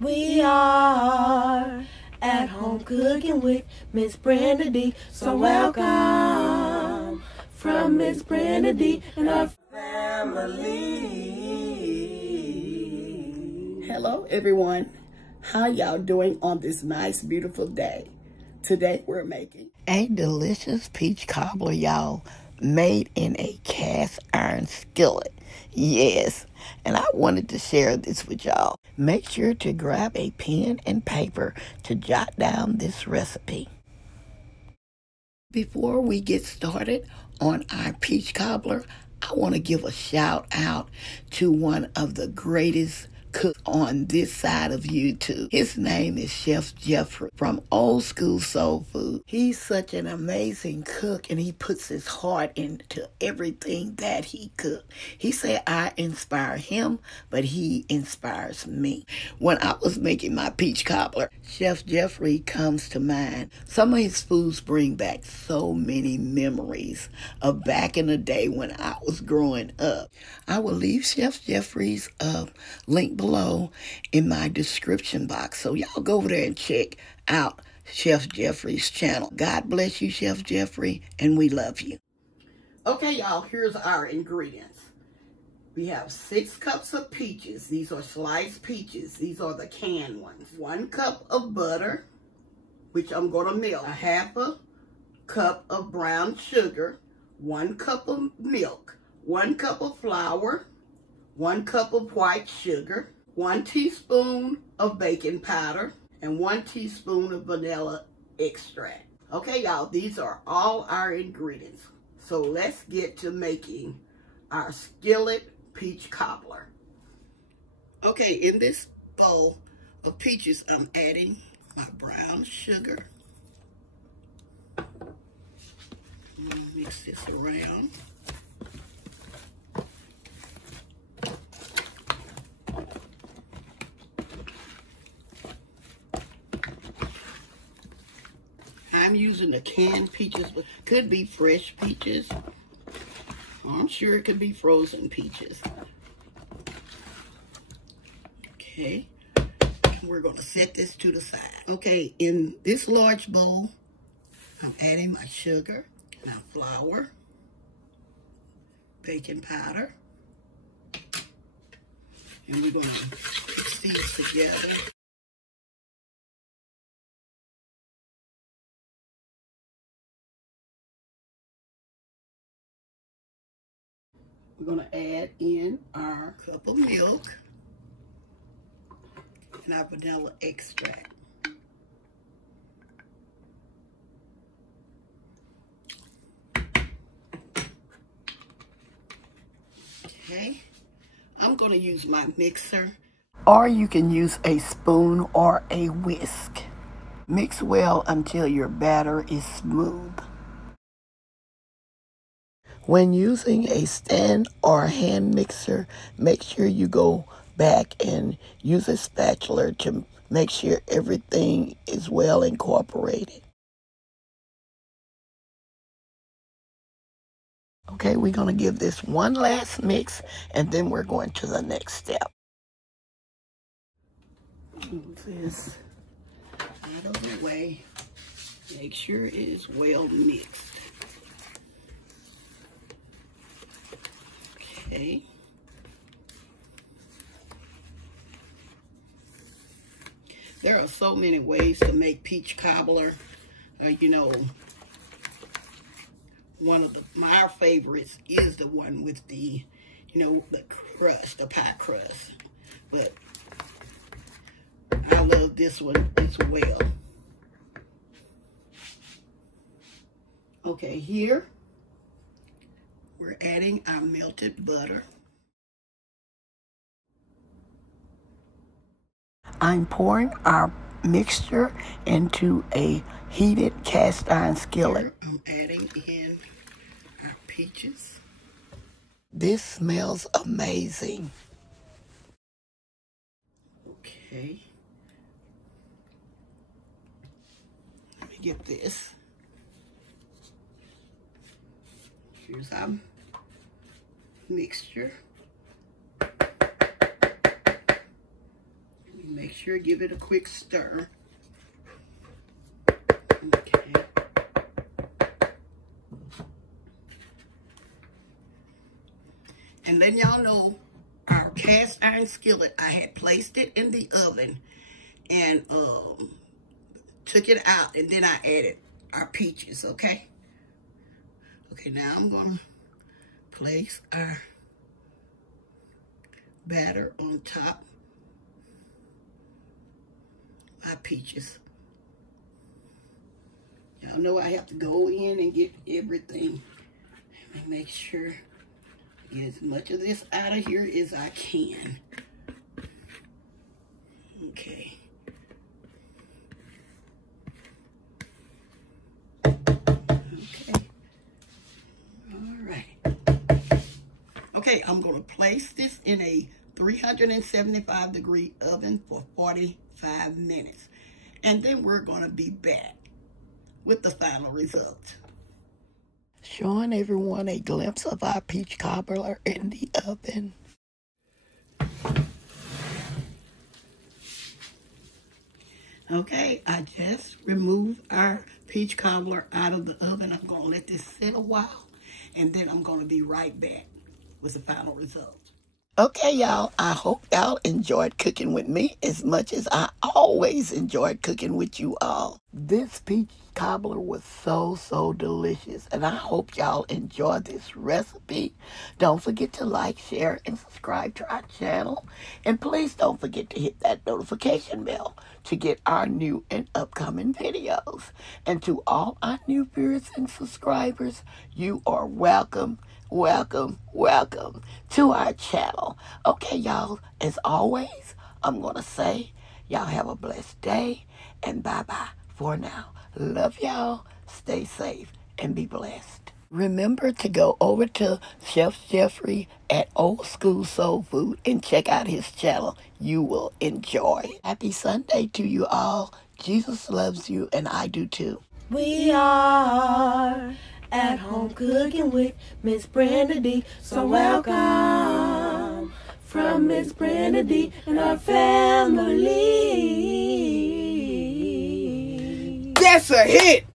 We are at home cooking with Miss Brenda D. So welcome from Miss Brenda D and her family. Hello everyone. How y'all doing on this nice, beautiful day? Today we're making a delicious peach cobbler, y'all, made in a cast iron skillet. Yes, and I wanted to share this with y'all. Make sure to grab a pen and paper to jot down this recipe. Before we get started on our peach cobbler, I want to give a shout out to one of the greatest cooks on this side of YouTube. His name is Chef Jeffrey from Old School Soul Food. He's such an amazing cook, and he puts his heart into everything that he cooks. He said I inspire him, but he inspires me. When I was making my peach cobbler, Chef Jeffrey comes to mind. Some of his foods bring back so many memories of back in the day when I was growing up. I will leave Chef Jeffrey's link below in my description box, so y'all go over there and check out Chef Jeffrey's channel. God bless you, Chef Jeffrey, and we love you. Okay, y'all, here's our ingredients. We have 6 cups of peaches. These are sliced peaches. These are the canned ones. 1 cup of butter, which I'm going to melt. 1/2 cup of brown sugar. 1 cup of milk. 1 cup of flour. 1 cup of white sugar. 1 teaspoon of baking powder. And 1 teaspoon of vanilla extract. Okay, y'all, these are all our ingredients. So let's get to making our skillet peach cobbler. Okay, in this bowl of peaches, I'm adding my brown sugar. Mix this around. I'm using the canned peaches, but could be fresh peaches. I'm sure it could be frozen peaches. Okay, we're going to set this to the side. Okay, in this large bowl, I'm adding my sugar, now flour, baking powder, and we're going to mix these together. We're going to add in our cup of milk and our vanilla extract. Okay, I'm going to use my mixer, or you can use a spoon or a whisk. Mix well until your batter is smooth. When using a stand or hand mixer, make sure you go back and use a spatula to make sure everything is well incorporated. Okay, we're going to give this one last mix, and then we're going to the next step. Move this out of the way. Make sure it is well mixed. Okay. There are so many ways to make peach cobbler. You know, one of my favorites is the one with the, the crust, the pie crust. But I love this one as well. Okay, here we're adding our melted butter. I'm pouring our mixture into a heated cast iron skillet. Here, I'm adding in our peaches. This smells amazing. Okay. Let me get this. Here's our mixture. Make sure, give it a quick stir. Okay. And then y'all know our cast iron skillet, I had placed it in the oven and took it out, and then I added our peaches, okay? Okay, now I'm gonna place our batter on top of our peaches. Y'all know I have to go in and get everything and make sure I get as much of this out of here as I can. Okay. Okay, I'm going to place this in a 375-degree oven for 45 minutes. And then we're going to be back with the final result. Showing everyone a glimpse of our peach cobbler in the oven. Okay, I just removed our peach cobbler out of the oven. I'm going to let this sit a while, and then I'm going to be right back with the final result. Okay, y'all, I hope y'all enjoyed cooking with me as much as I always enjoyed cooking with you all. This peach cobbler was so delicious, and I hope y'all enjoy this recipe. Don't forget to like, share, and subscribe to our channel. And please don't forget to hit that notification bell to get our new and upcoming videos. And to all our new viewers and subscribers, you are welcome to our channel. Okay, y'all, as always, I'm gonna say y'all have a blessed day, and bye-bye for now. Love y'all, stay safe, and be blessed. Remember to go over to Chef Jeffrey at Old School Soul Food and check out his channel. You will enjoy. Happy Sunday to you all. Jesus loves you, and I do too. We are at home cooking with Miss Brenda D. So welcome from Miss Brenda D and her family. That's a hit!